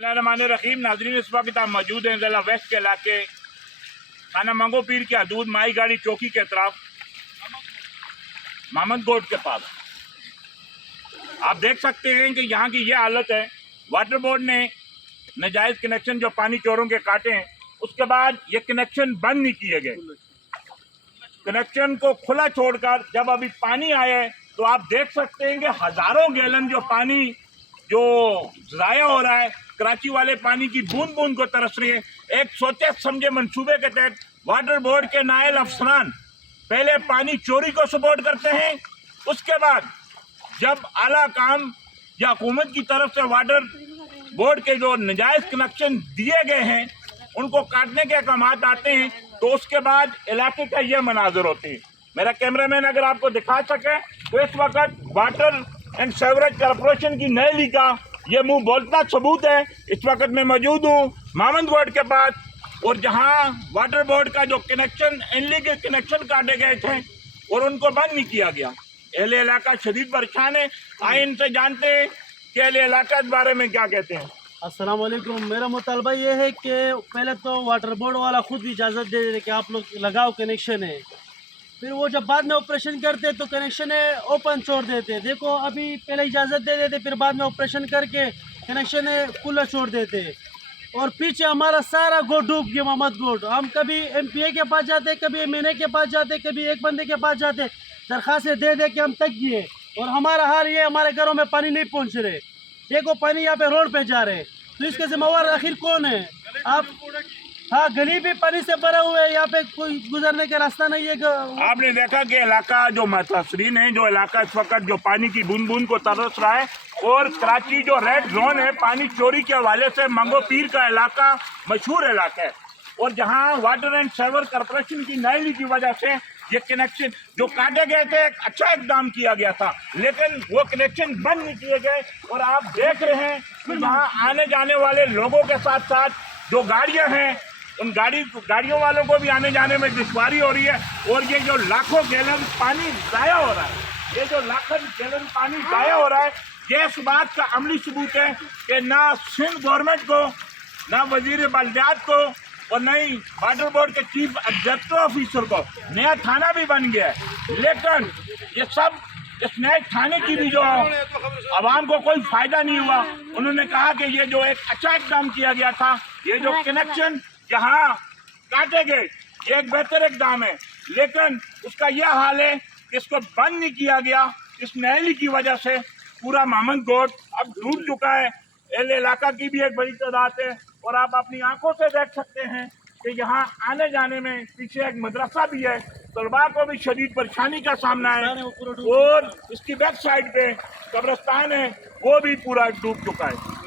रहीम नाजरीन, इस वक्त आप मौजूद हैं ज़िला वेस्ट के इलाके थाना मंगो पीर के हदूद माई गाड़ी चौकी के तरफ मामद गोट के पास। आप देख सकते हैं कि यहाँ की ये हालत है। वाटर बोर्ड ने नाजायज़ कनेक्शन जो पानी चोरों के काटे हैं, उसके बाद ये कनेक्शन बंद नहीं किए गए। कनेक्शन को खुला छोड़कर जब अभी पानी आया है तो आप देख सकते हैं कि हज़ारों गैलन जो पानी जो ज़ाया हो रहा है, कराची वाले पानी की बूंद बूंद को तरस रही है। एक सोचे समझे मंसूबे के तहत वाटर बोर्ड के नायल अफसरान पहले पानी चोरी को सपोर्ट करते हैं, उसके बाद जब आला काम या हुकूमत की तरफ से वाटर बोर्ड के जो नाजायज़ कनेक्शन दिए गए हैं उनको काटने के अहकामात आते हैं, तो उसके बाद इलाके का ये मनाजर होते हैं। मेरा कैमरामैन अगर आपको दिखा सके तो इस वक्त वाटर एंड सेवरेज कॉरपोरेशन की नई का ये मुंह बोलता सबूत है। इस वक्त मैं मौजूद हूँ मामद गोट के पास, और जहाँ वाटर बोर्ड का जो कनेक्शन इनलीगल कनेक्शन काटे गए थे और उनको बंद नहीं किया गया। अहले इलाका शदीद परेशान है। आए इनसे जानते हैं कि अहले इलाका इस बारे में क्या कहते हैं। अस्सलाम वालेकुम। मेरा मुतालबा ये है कि पहले तो वाटर बोर्ड वाला खुद इजाज़त दे दे कि आप लोग लगाओ कनेक्शन है, फिर वो जब बाद में ऑपरेशन करते तो कनेक्शन है ओपन छोड़ देते। देखो अभी पहले इजाज़त दे देते, फिर बाद में ऑपरेशन करके कनेक्शन है खुला छोड़ देते, और पीछे हमारा सारा गोट डूब गया मामद गोट। हम कभी MPA के पास जाते, कभी MNA के पास जाते, कभी एक बंदे के पास जाते, दरखास्तें दे दे के हम थक गए। और हमारा हाल ये, हमारे घरों में पानी नहीं पहुँच रहे। देखो पानी यहाँ पे रोड पे जा रहे हैं, तो इसके जिम्मेवार आखिर कौन है? आप हाँ, गली भी पानी से भरा हुआ है, यहाँ पे कोई गुजरने का रास्ता नहीं है। आपने देखा कि इलाका जो मुतासरीन है, जो इलाका इस वक्त जो पानी की बूंद बूंद को तरस रहा है, और कराची जो रेड जोन है पानी चोरी के हवाले से मंगो पीर का इलाका मशहूर इलाका है। और जहाँ वाटर एंड सेवर कॉरपोरेशन की नाइली की वजह से ये कनेक्शन जो काटे गए थे, एक अच्छा इकदाम किया गया था, लेकिन वो कनेक्शन बंद नहीं किए गए। और आप देख रहे हैं कि यहाँ आने जाने वाले लोगों के साथ साथ जो गाड़ियाँ हैं, उन गाड़ियों वालों को भी आने जाने में दुश्वारी हो रही है। और ये जो लाखों गैलन पानी ज़ाया हो रहा है, ये जो लाखों गैलन पानी ज़ाया हो रहा है, ये इस बात का अमली सबूत है कि ना सिंध गवर्नमेंट को, ना वजीर बल्दियात को, और न ही वाटर बोर्ड के चीफ एग्जीक्यूटिव ऑफिसर को नया थाना भी बन गया है, लेकिन ये सब इस नए थाने की भी जो आवाम को कोई फायदा नहीं हुआ। उन्होंने कहा कि ये जो एक अच्छा इकदाम किया गया था, ये जो कनेक्शन जहाँ काटे गए, ये एक बेहतर इकदाम है, लेकिन उसका यह हाल है कि इसको बंद नहीं किया गया। इस नहली की वजह से पूरा मामद गोट अब डूब चुका है। एल इलाका की भी एक बड़ी तादाद है, और आप अपनी आंखों से देख सकते हैं कि यहाँ आने जाने में पीछे एक मदरसा भी है, तलबा को भी शदीद परेशानी का सामना है, और इसकी बैक साइड पे कब्रिस्तान है, वो भी पूरा डूब चुका है।